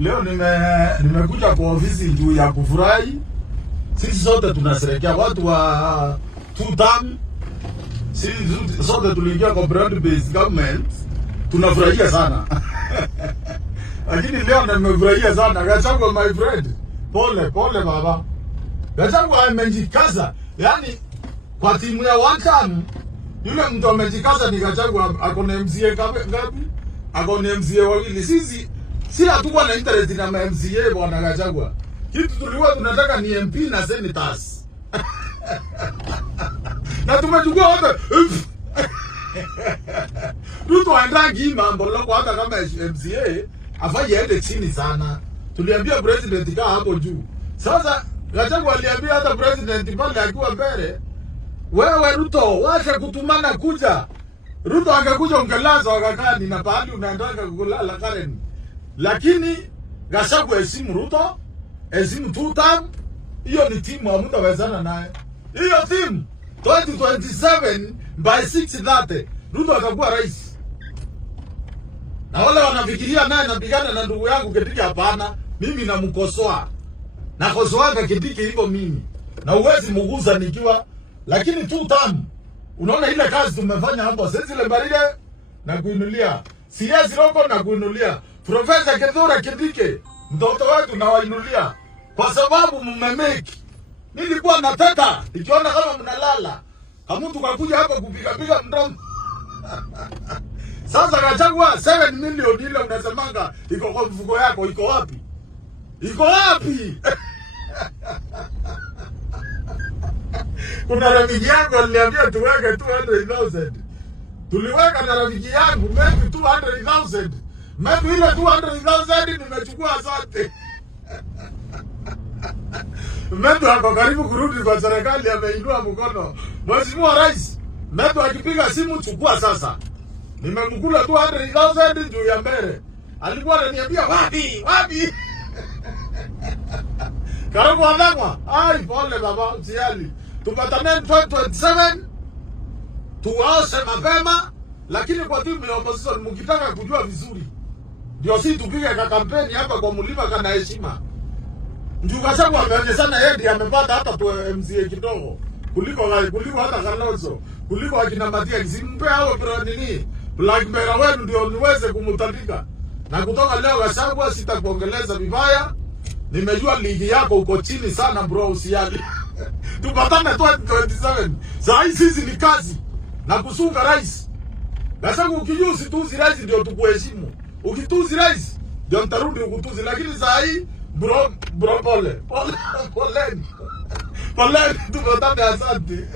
Leo nimekuja kwa ofisi juu ya kufurahi. Sisi sote tunasherehekea watu wa two term. Sisi sote tuliingia kwa broad based government. Tunafurahia sana. Lakini leo nimefurahia sana. Gachagua my friend. Pole baba. Gachagua amejikaza. Yaani kwa timu ya one term yule mtu amejikaza ni Gachagua. Ako na MCA ngapi? Ako na MCA wawili. Sisi si hatukuwa na interest na MCA bwana Gachagua. Kitu tulikuwa tunataka ni MP na senators. Na tumechukua wote. Ruto anataka mambo loko hata kama MCA afanye ende chini sana. Tuliambia president kaa hapo juu. Sasa Gachagua aliambia hata president pale akiwa mbele, wewe Ruto wacha kutumana kuja. Ruto angekuja ungelaza wakakani na pahali unaendanga kulala Karen. Lakini Gachagua heshimu Ruto, heshimu two term. Hiyo ni timu hamtawezana naye. Hiyo timu 2027 by 6:30 Ruto atakuwa rais. Na wale wanafikiria naye napigana na ndugu yangu Kindiki, hapana. Mimi namkosoa. Nakosoanga Kindiki hivyo mimi. Na uwezi muguza nikiwa, lakini two term. Unaona ile kazi tumefanya hapo sisi ile Mbarire na kuinulia. CS Roko na kuinulia. Profesa Kithure Kindiki mtoto wetu na wainulia. Kwa sababu mmemeki. Nilikuwa nataka nikiona kama mnalala. Kama mtu kakuja hapa kupiga mdomo. Sasa Gachagua 7 million ile unasemanga iko kwa mfuko yako, iko wapi? Iko wapi? Kuna rafiki yangu aliniambia tuweke 200,000. Tuliweka na rafiki yangu maybe 200,000. Maybe ile 200,000 nimechukua zote. Medo ako karibu kurudi kwa serikali, ameinua mkono. Mheshimiwa Rais, Medo akipiga simu chukua sasa. Nimemkula 200,000 juu ya mbele. Alikuwa ananiambia wapi? Karibu wanangwa. Ai pole baba, usiali. Tupatane 2027. Tuwaose mapema, lakini kwa timu ya opposition mkitaka kujua vizuri. Ndio sisi tupige kampeni hapa kwa mlima kana heshima. Ndio Gachagua ameonyeshana yeye ndiye amepata hata tu MCA kidogo kuliko hata Kalonzo, kuliko akina Matia. Simpe hao bro nini Black Mera wenu ndio niweze kumtandika. Na kutoka leo Gachagua sitakuongeleza vibaya. Nimejua ligi yako uko chini sana bro, usiali. Tupatane 2027. Sasa sisi ni kazi na kusunga rais. Gachagua ukijuzi tu rais ndio tukuheshimu. Ukituzi rais ndio mtarudi ukutuzi, lakini sasa hii bro pole tupatane, asante.